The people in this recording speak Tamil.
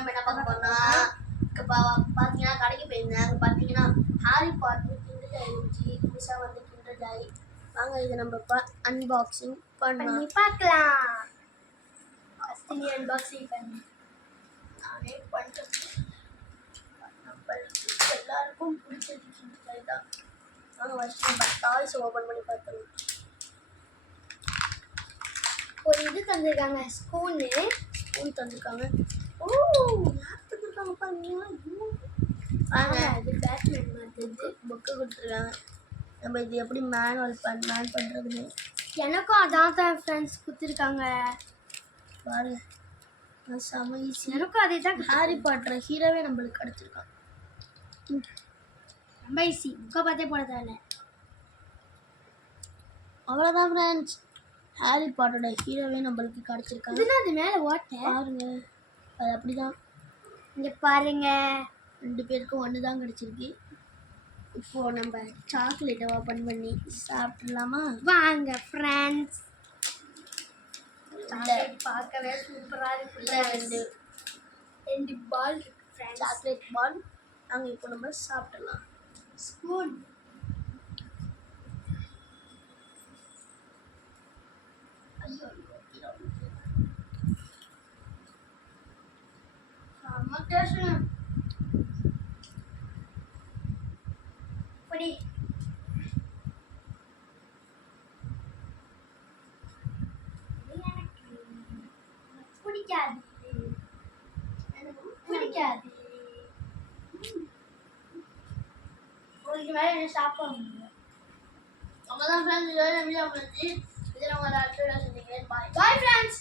நம்ம என்ன பார்க்க போறோம்னா பாத்தீங்கன்னா கடைக்கு போயிருந்தேன். அங்க பாத்தீங்கன்னா ஹாரி பாட்டர் கிண்டர் ஜாய் இருந்துச்சு. புதுசா வந்து கிண்டர் ஜாய். வாங்க இதை நம்ம அன்பாக்சிங் பண்ணி பார்க்கலாம். ஃபர்ஸ்ட் நீ அன்பாக்சிங் பண்ணு. நானே பண்ணிட்டேன். நம்மளுக்கு எல்லாருக்கும் பிடிச்சது கிண்டர் ஜாய் தான். வாங்க ஃபர்ஸ்ட் நம்ம டாய்ஸ் ஓபன் பண்ணி பார்க்கலாம். ஒரு இது தந்திருக்காங்க, ஸ்பூன் தந்திருக்காங்க. ஓ யார் தந்திருக்காங்க பாருங்க. வாங்க இது பேட்மேன் மாதிரி புக்கு கொடுத்துருக்காங்க. நம்ம இது எப்படி மேன் பண்ணுறதுன்னு எனக்கும் அதான் தான் ஃப்ரெண்ட்ஸ் கொடுத்துருக்காங்க பாருங்க. செம ஈஸி. எனக்கும் அதே தான். ஹாரி பாட்டர் ஹீரோவே நம்மளுக்கு கிடச்சிருக்கான். ரொம்ப ஈஸி. புக்கை பார்த்தே போட தேவை. அவ்வளோதான் ஃப்ரெண்ட்ஸ், ஹாரி பாட்டரோட ஹீரோவே நம்மளுக்கு கிடச்சிருக்காங்க. அது மேலே ஓட்ட பாருங்க, அது அப்படிதான். இங்கே பாருங்க, 2 பேருக்கும் ஒன்று தான் கிடச்சிருக்கு. இப்போது நம்ம சாக்லேட்டை ஓப்பன் பண்ணி சாப்பிட்லாமா? வாங்க ஃப்ரெண்ட்ஸ். பார்க்கவே சூப்பராக இருக்குல்ல. 2 பால் இருக்கு, சாக்லேட் பால். நாங்கள் இப்போ நம்ம சாப்பிடலாம். ஸ்பூன் பிடிக்காது. உங்களுக்கு மேலே என்ன சாப்பிட முடியும். அவ்வளோதான் ஃப்ரெண்ட்ஸ், இதோட வீடியோ முடிஞ்சு. இதில் உங்களை அடுத்த வீடியோ சந்திக்கிறேன். பாய் பாய் ஃப்ரெண்ட்ஸ்.